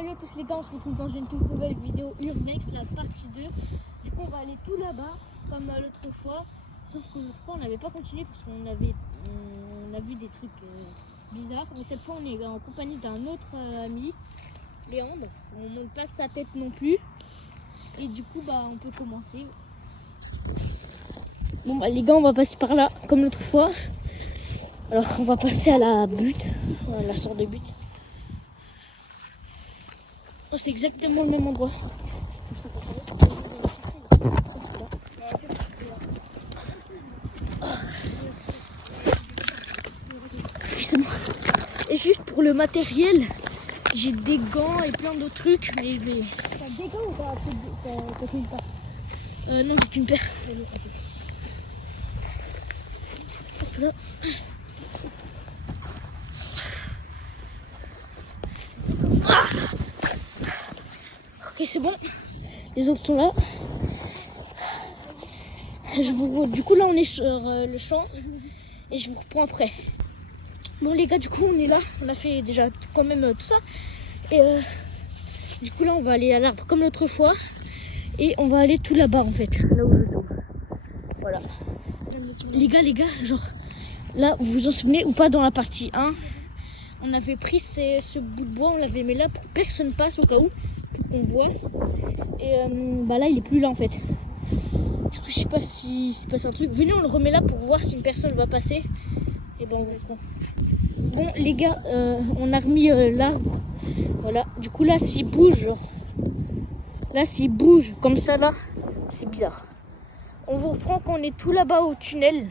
Salut à tous les gars, on se retrouve dans une toute nouvelle vidéo Urbex, la partie 2. Du coup on va aller tout là-bas, comme l'autre fois. Sauf que l'autre fois on n'avait pas continué parce qu'on a vu des trucs bizarres. Mais cette fois on est en compagnie d'un autre ami, Léandre. On ne monte pas sa tête non plus. Et du coup on peut commencer. Bon les gars, on va passer par là comme l'autre fois. Alors on va passer à la butte, à la sorte de butte. Oh, c'est exactement le même endroit. C'est bon. Et juste pour le matériel, j'ai des gants et plein d'autres trucs, mais je vais. T'as des gants ou t'as qu'une paire? Non, j'ai qu'une paire. Hop là. Ah, ok, c'est bon. Les autres sont là. Du coup, là, on est sur le champ et je vous reprends après. Bon, les gars, du coup, on est là. On a fait déjà quand même tout ça. Et du coup, là, on va aller à l'arbre comme l'autre fois. Et on va aller tout là-bas, en fait. Là où je suis. Voilà. Les gars, genre, là, vous vous en souvenez ou pas, dans la partie 1, on avait pris ce bout de bois, on l'avait mis là pour que personne passe au cas où, pour qu'on voit. Et là, il est plus là, en fait. Du coup, je sais pas si c'est passé un truc. Venez, on le remet là pour voir si une personne va passer. Et on va ça. Bon, les gars, on a remis l'arbre. Voilà. Du coup, là, s'il bouge, genre. Là, s'il bouge comme ça, là, c'est bizarre. On vous reprend quand on est tout là-bas au tunnel.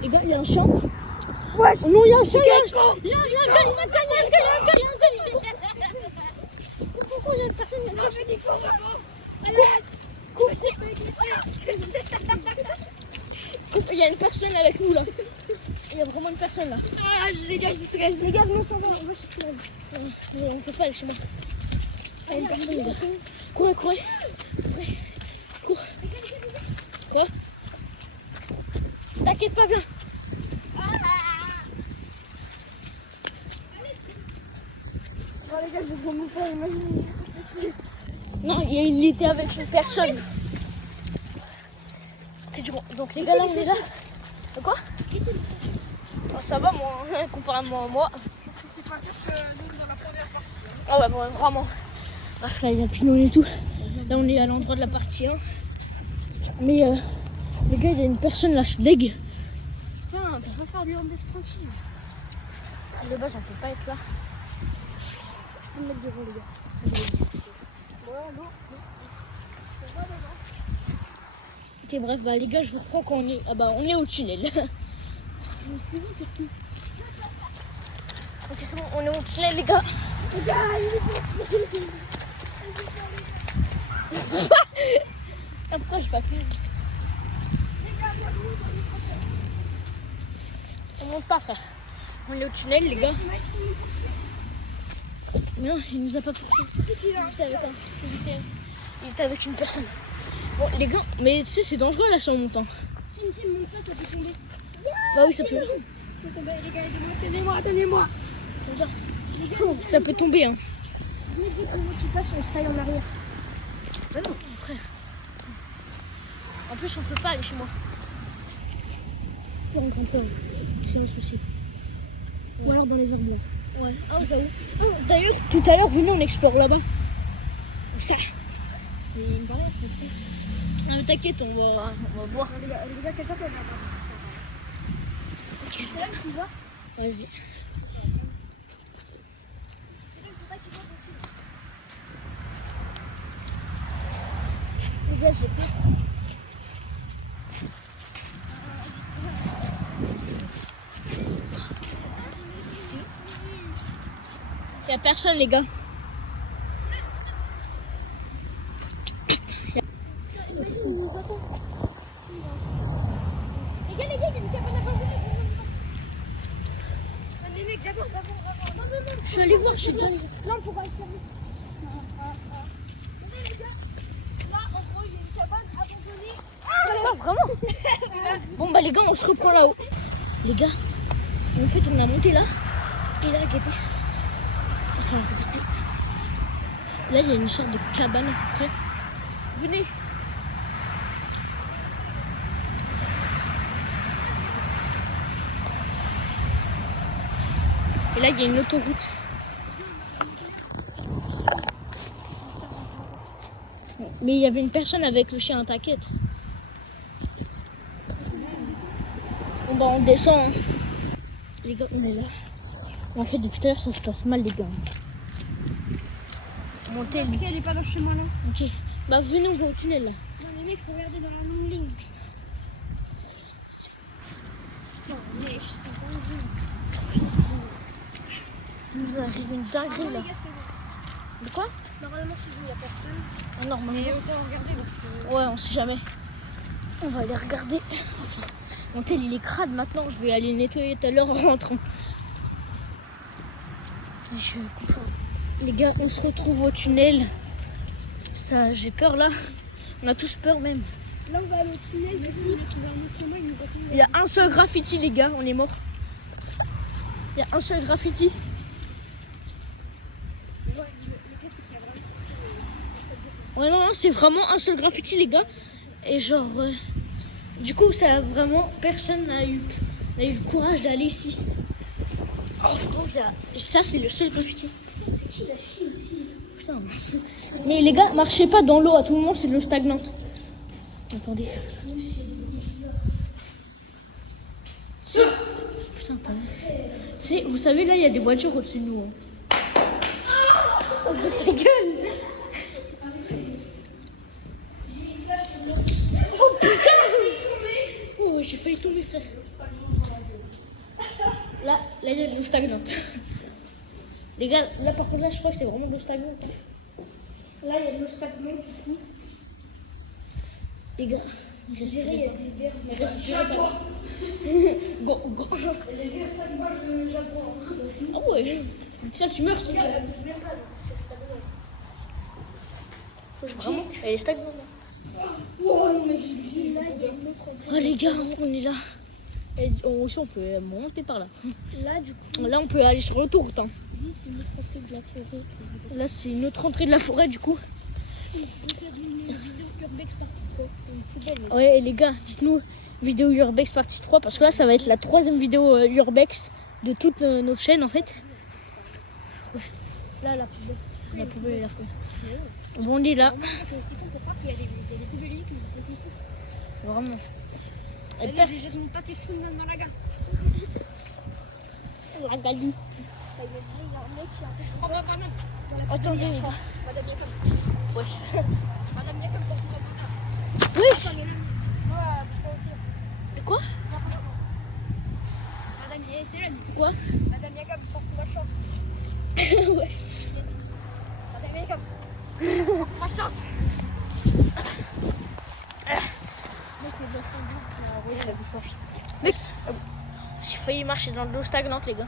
Les gars, il y a un champ. Ouais, non, il y a un champ. Il y a un gars, il y a un gars. Pourquoi il y a une personne? Il y a une personne. Il y a une personne avec nous là. Il y a vraiment une personne là. Ah, les gars, je stresse. Les gars, non, ça va. Moi, je stresse. On peut pas aller chez moi. Il y a une personne là. Courez. Cours. Quoi? T'inquiète pas, viens. Oh, les gars, je vais me faire imaginer. Non, il était avec une personne. Donc les gars, là, on est là. Quoi? Oh, ça va, moi, comparément à moi. C'est pas pire que nous dans la première partie. Ah ouais, bon, vraiment. Bref, là, il y a pilon et tout. Là, on est à l'endroit de la partie 1. Mais, les gars, il y a une personne là, je suis deg. Tiens, on peut faire du Urbex tranquille. De base, on peut pas être là. Je peux me mettre devant, les gars. Ouais, non. Ok, bref, les gars, je vous reprends quand on est. Ah on est au tunnel. Je me suis dit, c'est tout. Ok, c'est bon, on est au tunnel, les gars. Les gars, Après, j'ai pas pu. On monte pas, frère. On est au tunnel, les gars. Non, il nous a pas poursuivi. Il était avec une personne. Bon, les gars, mais tu sais, c'est dangereux là sur le montant. Tim, monte pas, ça peut tomber. Bah oui, ça peut. Ça peut tomber, les gars, tenez-moi. Ça peut tomber, hein. Venez, tu passes, on se taille en arrière. Bah non, frère. En plus, on peut pas aller chez moi. Pour rentrer en plein. C'est le souci. Ou alors dans les arbres. Ouais. Ah, j'avoue. Oh, d'ailleurs, tout à l'heure, venez, on explore là-bas. Ça. Mais il me paraît que Ah, mais t'inquiète, on va voir. les gars, quelqu'un peut venir. C'est là que tu vois? Vas-y. C'est là que tu vois aussi. Les gars, j'ai peur. Il y a personne, les gars. Les gars, il y a une cabane à manger. Les mecs, d'abord. Je suis allée voir, je suis déjà allée. Là, on pourra aller servir. Les gars, là, en gros, il y a une cabane abandonnée. Ah, vraiment? Bon, les gars, on se reprend là-haut. Les gars, en fait, on a monté là. Et là, regardez. Enfin, Là, il y a une sorte de cabane à peu près. Venez. Et là, il y a une autoroute. Mais il y avait une personne avec le chien, t'inquiète. Bon bah on descend. Hein. Les gars, on est là. En fait, depuis tout à l'heure, ça se passe mal, les gars. Montez. Elle est pas dans ce chemin là. Ok. Bah venez, on va au tunnel là. Non mais mec, faut regarder dans la longue ligne. Non mais je sais pas où. Il nous arrive une dinguerie là. De quoi? Normalement c'est où, il y a personne. Ah, normalement. Mais autant regarder parce que... Ouais, on sait jamais. On va aller regarder. Attends. Mon tel il est crade maintenant. Je vais aller le nettoyer tout à l'heure en rentrant. Les gars, on se retrouve au tunnel. Ça, j'ai peur là. On a tous peur même. Là on va aller au tunnel, du coup, on va un autre chemin, il nous attend. Il y a un seul graffiti, les gars, on est mort. Il y a un seul graffiti. Ouais, le gars c'est qu'il y a vraiment... Ouais, non, c'est vraiment un seul graffiti, les gars. Et genre, du coup, ça vraiment, personne n'a eu le courage d'aller ici. Oh, ça, c'est le seul graffiti. C'est qui la Chine ici? Putain. Mais les gars, marchez pas dans l'eau à tout moment, c'est de l'eau stagnante. Attendez. Si. Putain, t'as vu. Vous savez, là, il y a des voitures au-dessus de nous. Hein. Oh, ta gueule. Oh putain. Oh, j'ai failli tomber, frère. Là, il y a de l'eau stagnante. Les gars, là, par contre, là, je crois que c'est vraiment de l'eau stagnante. Là il y a de l'eau stagnante du coup. Les gars, Je dirais il y a des verres. respirez pas. Go, go. Les gars, ça me va le Japon. Oh ouais. Tiens, tu meurs. C'est stagnant. Vraiment, elle est stagnante. Oh non mais j'ai vu là, il y a une autre... Oh les gars, on est là. Et aussi, on peut monter par là. Là du coup, Là, on peut aller sur l'autoroute. Hein. c'est une autre entrée de la forêt. Là, c'est une autre entrée de la forêt, du coup. On peut faire une vidéo Urbex partie 3. Une poubelle. Ouais, et les gars, dites-nous vidéo Urbex partie 3, parce que là, ça va être la 3e vidéo Urbex de toute notre chaîne, en fait. Ouais. Là, la poubelle. La poubelle et la forêt. Bon, on est là. C'est aussi con pour pas qu'il y a des poubelliers qui nous passent ici. Vraiment. Et Allez, père, je jette mon paquet de chewing-gum dans la gare. la galie. Il y a un mec qui a un peu... Oh bah quand même. Attendez, les gars. Madame Yacob. Wesh. Madame Yacob pour tout ça. Wesh. Attends, mais là, moi, je crois aussi. De quoi? Madame, c'est jeune. Quoi? Madame Yacob pour ma chance. Ouais. Madame Yacob. Pour ma chance. Mec, j'ai failli marcher dans l'eau stagnante, les gars.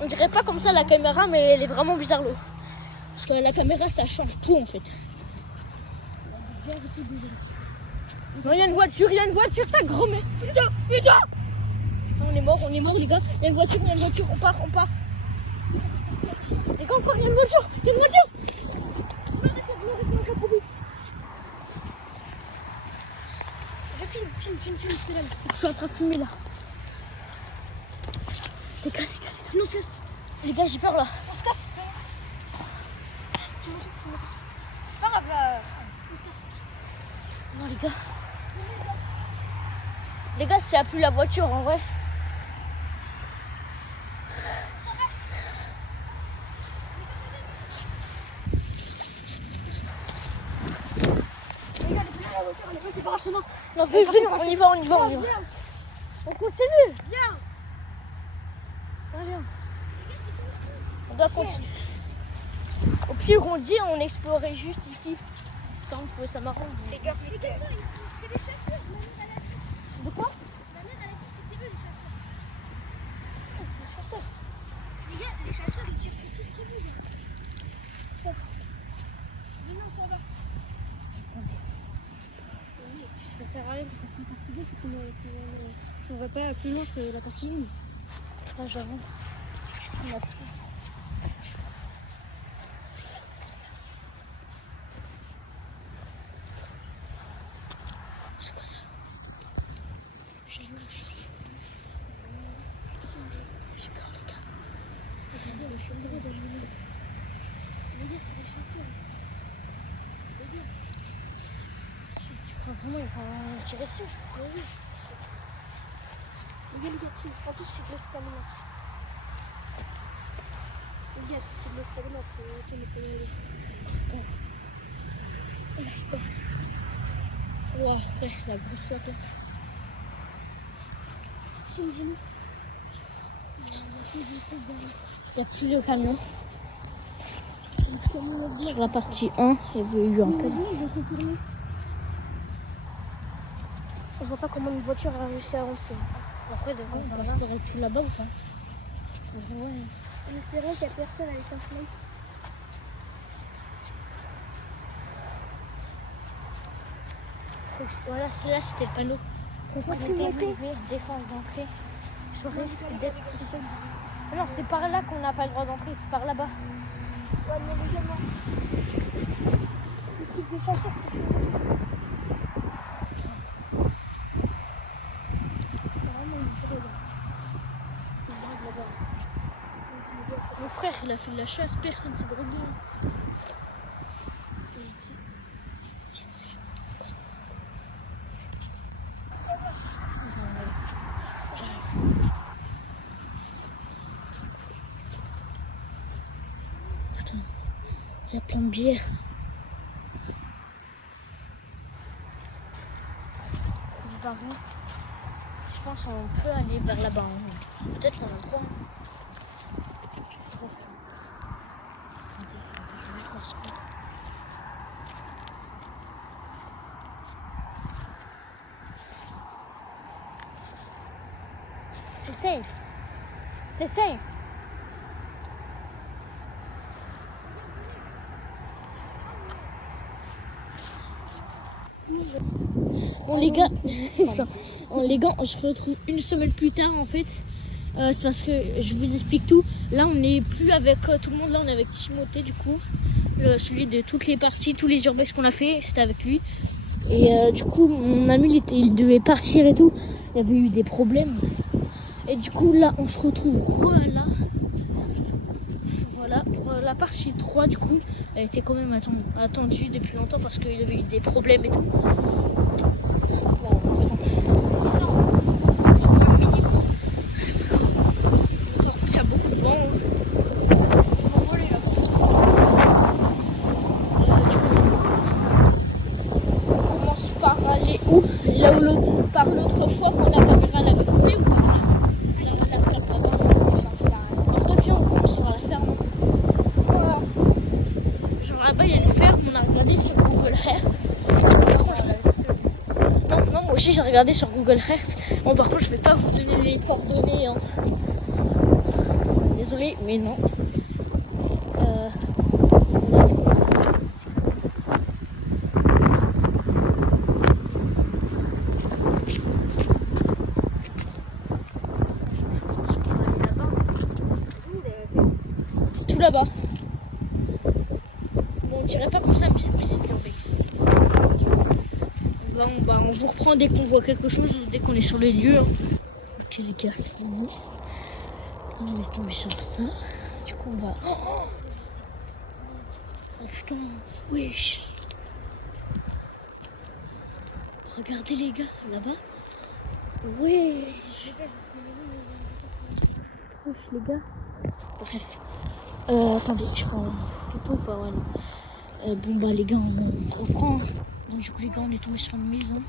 On dirait pas comme ça la caméra, mais elle est vraiment bizarre l'eau. Parce que la caméra, ça change tout en fait. Non, il y a une voiture, t'as gros mec. Putain. On est mort, les gars. Il y a une voiture, on part. Les gars, on part, il y a une voiture. Je filme, c'est là. Je suis en train de fumer là. Les gars, On se casse. les gars, j'ai peur là. On se casse. C'est pas grave là. On se casse. Non, les gars. Les gars, s'il n'y a plus la voiture en vrai. Les gars, la voiture, on est passé par un chemin. Non, venez, on y va. On continue. Viens. Allez. On doit continuer. Au pire, on dit, on explorait juste ici. Tant que ça m'arrange. Les gars, c'est des chasseurs. Ma mère, elle a dit. De quoi? Ma mère, elle a dit c'était eux les chasseurs. Les chasseurs. Les gars, les chasseurs, ils tirent sur tout ce qui bouge. Venez, on s'en va. Ça sert à rien de passer une partie 2, c'est qu'on va pas plus loin que la partie 1. Ah, j'avoue. On a plus. je suis le droit de jouer. Les gars, c'est des chasseurs ici. Les gars. Tu crois vraiment qu'ils vont tirer dessus? Oui. Les gars, tire. En plus, c'est de l'estaminote. Les gars, c'est de l'estaminote. Faut ne pas y aller. Oh, lâche pas. Ouah, frère, la grosse flotte là. C'est une genou. Putain, il n'y a plus de camion. Sur la partie 1, il y avait eu un camion. Je vois pas comment une voiture a réussi à rentrer. Après, on va espérer tout là-bas ou pas? Ouais. En espérant qu'il n'y a personne avec un chemin. Voilà, là c'était le panneau. Propriété privée, défense d'entrée. Je risque d'être tout seul. Non, c'est par là qu'on n'a pas le droit d'entrer, c'est par là-bas. Ouais, mais légalement. Le truc des chasseurs, c'est chaud. Vraiment, ils se droguent. Ils se droguent là-bas. Mon frère, il a fait de la chasse, personne s'est drogué. Putain, il y a plein de bières. Je pense qu'on peut aller vers là-bas. Hein. Peut-être qu'on a trois. C'est safe. C'est safe. Bon les gars, on se retrouve une semaine plus tard en fait. C'est parce que je vous explique tout. Là on n'est plus avec tout le monde, là on est avec Timothée du coup. Celui de toutes les parties, tous les urbex qu'on a fait, c'était avec lui. Et du coup mon ami il devait partir et tout. Il y avait eu des problèmes. Et du coup là on se retrouve voilà pour la partie 3 du coup. Elle était quand même attendue depuis longtemps parce qu'il y avait eu des problèmes et tout. Il y a beaucoup de vent. Du coup, on commence par aller où? Là où par l'autre fois qu'on la caméra l'avait coupée ou pas? La ferme là-bas. Après viens, on commence par la ferme. Voilà. Genre là-bas il y a une ferme, on a regardé sur Google Earth. Non, moi aussi j'ai regardé sur Google Earth. Bon, par contre je vais pas vous donner les coordonnées. Hein. Désolé, mais non. Tout là-bas. Bon, on dirait pas comme ça, mais c'est possible en fait. On vous reprend dès qu'on voit quelque chose, dès qu'on est sur les lieux. Hein. Ok les gars, on est tombé sur ça. Du coup on va... Oh putain, wesh. Regardez les gars, là-bas. Wesh. Wesh les gars. Bref. Attendez, je prends une photo ou pas? Ouais, non. Bon bah les gars, on reprend. Donc du coup les gars, on est tombé sur une maison.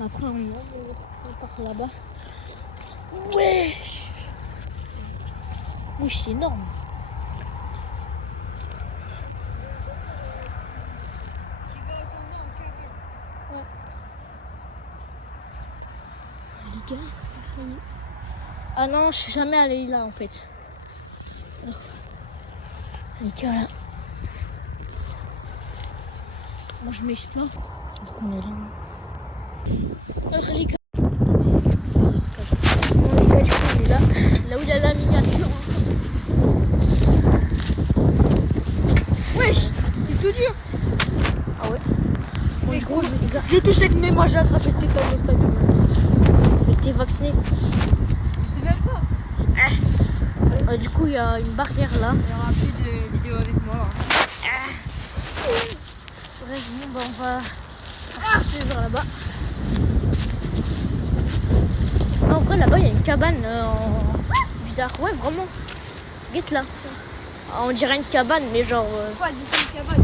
Après on part là-bas. Wesh. Wesh, c'est énorme. Ouais. Les gars. Ah non, je suis jamais allée là en fait. Alors, les gars là. Moi je m'explore. Donc on est là. Alors les gars. Là où il y a la miniature. Wesh, c'est tout dur. Ah ouais. Oui, gros, les gars. J'ai touché avec mes, moi j'ai attrapé le tétane au stade. Mais t'es vacciné. Je sais même pas. Du coup, il y a une barrière là. Il n'y aura plus de vidéos avec moi. Bref, bon, bah, on va partir vers là-bas. Non, en vrai, là-bas, il y a une cabane bizarre. Ouais, vraiment. Guette là. On dirait une cabane, mais genre. Quoi, du coup, une cabane?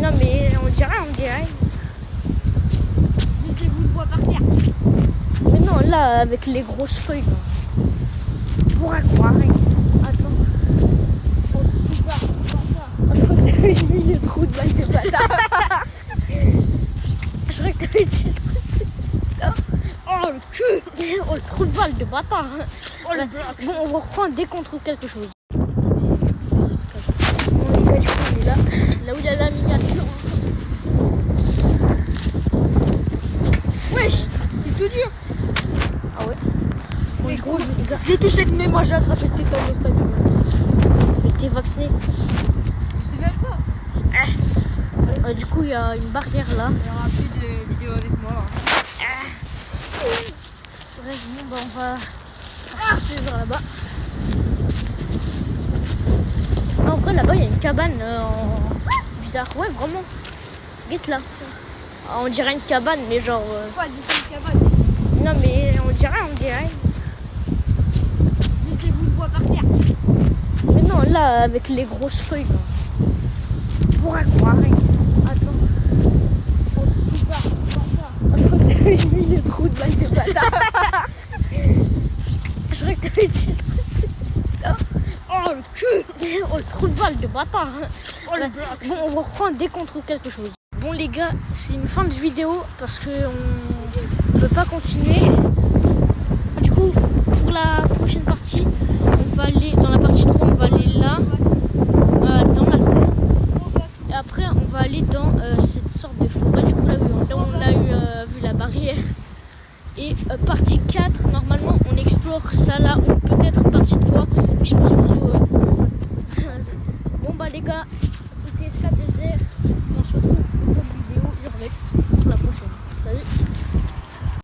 Non, mais on dirait. Juste des bouts de bois par terre. Mais non, là, avec les grosses feuilles. Là. Je pourrais croire. Attends. Oh, tout bas. Oh, je crois que t'avais mis le trou de balle de bâtard. Je crois que t'avais dit le trou de bâtard. Oh, le cul. Oh, le trou de balle de bâtard. Oh, le bloc. Bon, on va reprendre dès qu'on trouve quelque chose. Bon, les gars, du coup, on est là. Là où il y a la miniature. Wesh, c'est tout dur. Ah ouais. Bon, du coup, les gars. J'ai touché mais moi j'ai attrapé le tétane au stadium. Et t'es vacciné. Je sais même pas. Du coup, il y a une barrière là. Il n'y aura plus de vidéos avec moi. Bref, bon, bah, on va partir vers là-bas. Non, en vrai, là-bas, il y a une cabane bizarre. Ouais, vraiment. Guette là. On dirait une cabane, mais genre. Quoi, du coup, une cabane? Non, mais on dirait. Juste des bouts de bois par terre. Mais non, là, avec les grosses feuilles. Là. Je pourrais croire. Attends. Oh, tout bas. Oh, je crois que t'avais mis le trou de balle de bâtard. Je crois que t'avais dit le trou de bâtard. Oh, le cul. Oh, le trou de balle de bâtard. Oh, le bloc. Bon, on va reprendre dès qu'on trouve quelque chose. Bon, les gars, c'est une fin de vidéo parce qu'on ne peut pas continuer. Du coup, pour la prochaine partie, on va aller dans la partie 3, on va aller là, dans la forêt. Et après, on va aller dans cette sorte de forêt, du coup, là où on a vu la barrière. Et partie 4, normalement, on explore ça là, ou peut-être partie 3. Je pense que